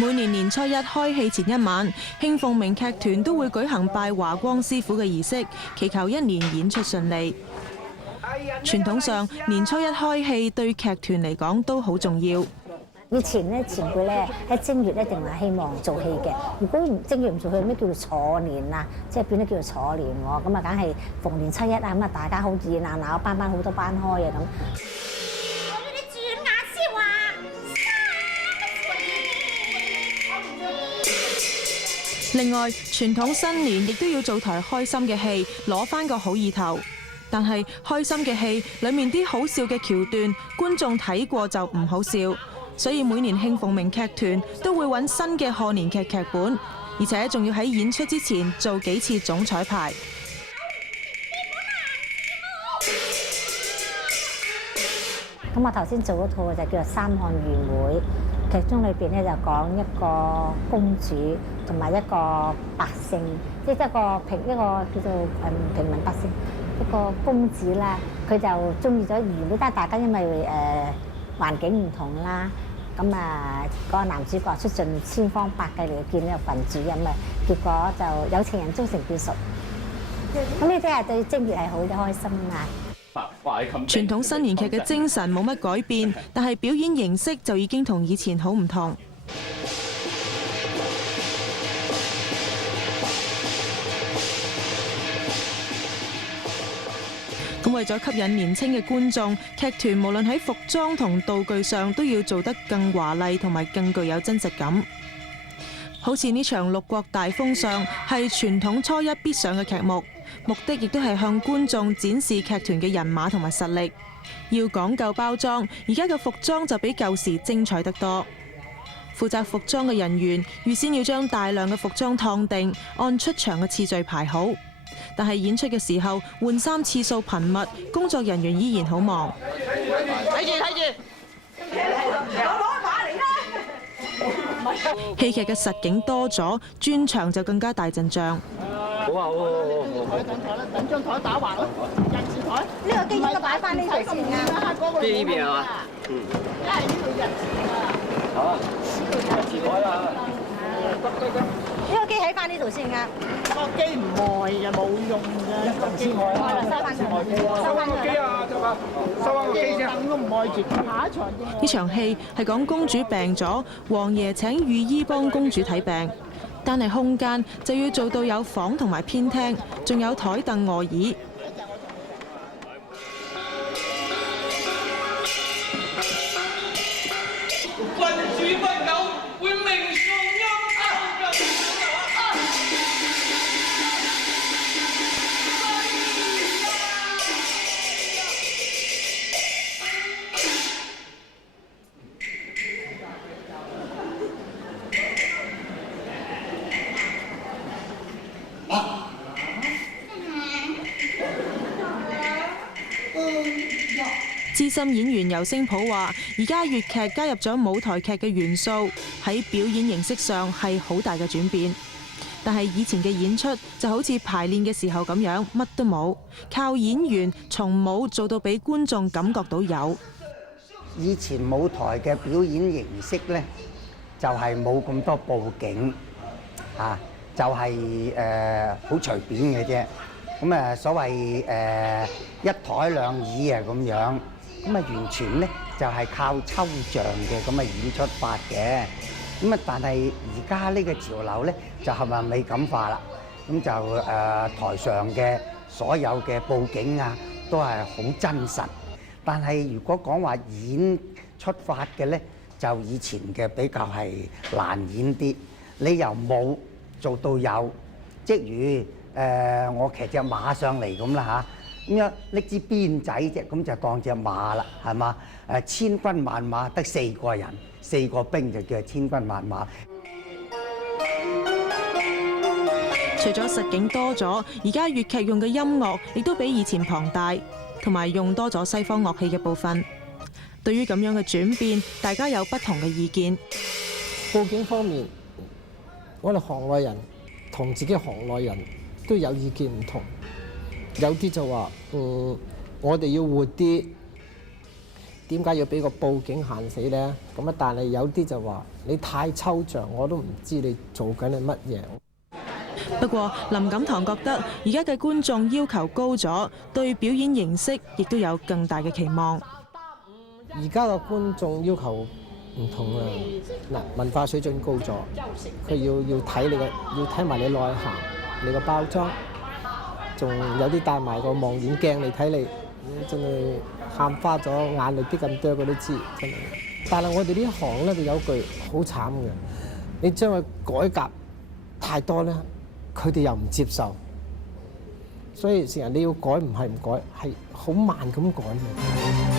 每年年初一開戲前一晚，慶鳳鳴劇團都會舉行拜華光師傅嘅儀式，祈求一年演出順利。傳統上，年初一開戲對劇團嚟講都好重要。以前咧前輩咧喺正月一定係希望做戲嘅，如果正月唔做戲，咩叫做坐年啊？即係變咗叫做坐年喎，咁啊梗係逢年初一啊，咁啊大家好熱鬧鬧，班好多班開啊咁。我要你轉眼笑啊！另外，傳統新年亦都要做台開心嘅戲，攞返個好意頭。但係開心嘅戲裡面啲好笑嘅橋段，觀眾睇過就唔好笑。所以每年慶鳳鳴劇團都會揾新嘅賀年劇劇本，而且仲要喺演出之前做幾次總彩排。咁我頭先做嗰套就叫做《三漢園會》，劇中裏邊咧就講一個公主同埋一個百姓，即係一個叫做平民百姓，一個公子啦，佢就中意咗園會，但係大家因為環境唔同啦，咁啊嗰個男主角出盡千方百計嚟見呢個郡主咁啊，結果就有情人終成眷屬。咁呢啲係對正月係好嘅開心啊！傳統新年劇嘅精神冇乜改變，但係表演形式就已經同以前好唔同。咁為咗吸引年輕嘅觀眾，劇團無論喺服裝同道具上都要做得更華麗同埋更具有真實感。好似呢場六國大封相係傳統初一必上嘅劇目，目的亦都係向觀眾展示劇團嘅人馬同埋實力。要講究包裝，而家嘅服裝就比舊時精彩得多。負責服裝嘅人員預先要將大量嘅服裝燙定，按出場嘅次序排好。但係演出嘅時候換衫次數頻密，工作人員依然好忙。睇住，戲劇嘅實景多咗，轉場就更加大陣仗。好。等張台打橫咯，印字台。呢個機應該擺翻呢度先啊！呢邊係嘛？一係呢度印字啊。好，呢度印字台啦。呢個機喺翻呢度先啊！個機唔壞嘅，冇用嘅。個機壞啦，收翻佢，收翻個機啊！收翻個機先。等都唔愛住，下一場先。呢場戲係講公主病咗，王爺請御醫幫公主睇病，但係空間就要做到有房同埋偏廳，仲有台凳卧椅。君主不久，會命喪陰資深演員尤星普話：而家粵劇加入咗舞台劇嘅元素，喺表演形式上係好大嘅轉變。但係以前嘅演出就好似排練嘅時候咁樣，乜都冇，靠演員從冇做到俾觀眾感覺到有。以前舞台嘅表演形式呢，就係冇咁多佈景，就係好隨便嘅啫。咁所謂一台兩椅啊咁樣，咁完全呢就係靠抽象嘅咁嘅演出法嘅。但係而家呢個潮流呢，就係咪美感化啦？咁就台上嘅所有嘅佈景啊，都係好真實。但係如果講話演出法嘅呢，就以前嘅比較係難演啲。你由冇做到有，即如我騎隻馬上嚟咁啦嚇，咁樣拎支鞭仔啫，咁就當隻馬啦，係嘛？千軍萬馬得4個人，4個兵就叫千軍萬馬。除咗實景多咗，而家粵劇用嘅音樂亦都比以前龐大，同埋用多咗西方樂器嘅部分。對於咁樣嘅轉變，大家有不同嘅意見。佈景方面，我哋行內人同自己行內人都有意見唔同，有啲就話：我哋要活啲，點解要俾個佈景限死呢？咁啊，但係有啲就話你太抽象，我都唔知你做緊係乜嘢。不過林錦堂覺得而家嘅觀眾要求高咗，對表演形式亦都有更大嘅期望。而家嘅觀眾要求唔同啦，嗱，文化水準高咗，佢要睇你嘅，要睇埋你內涵，你個包裝，仲有啲帶埋個望遠鏡嚟睇你，真係喊花咗，眼淚啲咁多，佢都知真係。但係我哋呢行咧就有句好慘嘅，你將佢改革太多咧，佢哋又唔接受，所以成日你要改唔係唔改，係好慢咁改嘅。